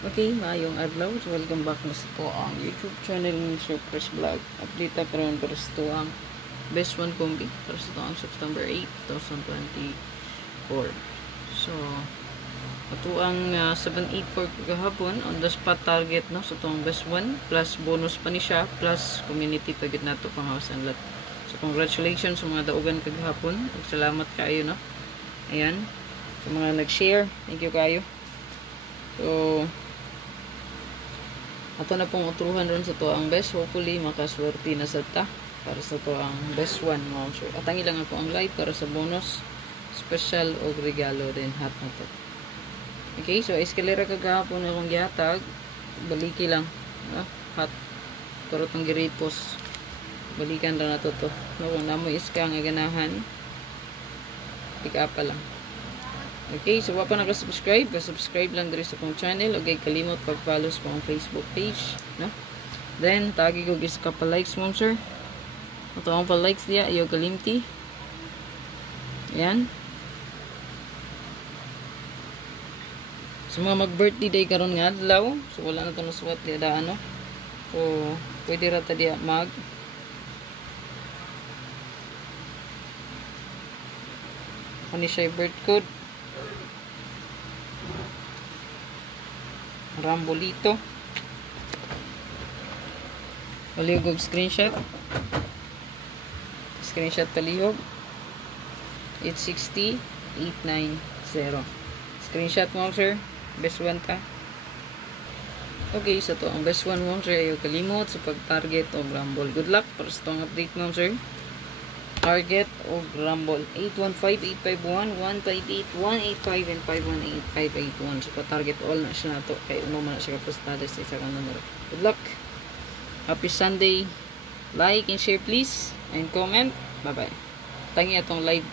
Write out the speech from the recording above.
Okay, maayong adlaw. So, welcome back na sa to ang YouTube channel ng Sir Chris Vlog. Update pa rin para sa to ang best one combi para sa to ang September 8, 2024. So, ito ang 784 kagahapon on the spot target no sa to ang best one plus bonus pa ni siya plus community pagit nato pang house and lot. So, congratulations sa mga daugan kagahapon. Salamat kayo no. Ayan. Sa mga nag-share, thank you kayo. So, ato na pong utruhan ron sa to ang best. Hopefully, makaswerte na sa ta para sa to ang best one. So, atangi lang ako ang live para sa bonus, special o regalo din. Hat na to. Okay, so eskalera kagahapon akong gihatag. Baliki lang. Hat. Pero itong giripos. Balikan lang na to to. No, kung namoy iska ang ganahan, pick up pa lang. Okay, so wapa naka-subscribe, subscribe lang diri sa akong channel. Okay, kalimot pag-follow sa akong Facebook page, no? Then tagi ko gis ka pa likes mo, sir. Ato ang pa likes dia, iyo kalimti. Yan. So mga mag-birthday day karon nga adlaw, so wala na to nasuwat dia da ano. So pwede ra ta dia mag ano siya birth code. Rambolito. Palihog screenshot. Screenshot palihog. 860 890. Screenshot mo, sir. Best one ka. Okay, so to ang best one mo, sir. Ayaw kalimot sa pag-target o rumble. Good luck para sa itong update mo, sir. Target o rumble 815-851-158-185 and 518-5881. So pa-target all na siya na to. Kaya uno man na siya kapustada sa isa ka numero. Good luck. Happy Sunday. Like and share please. And comment. Bye bye. Tangi atong live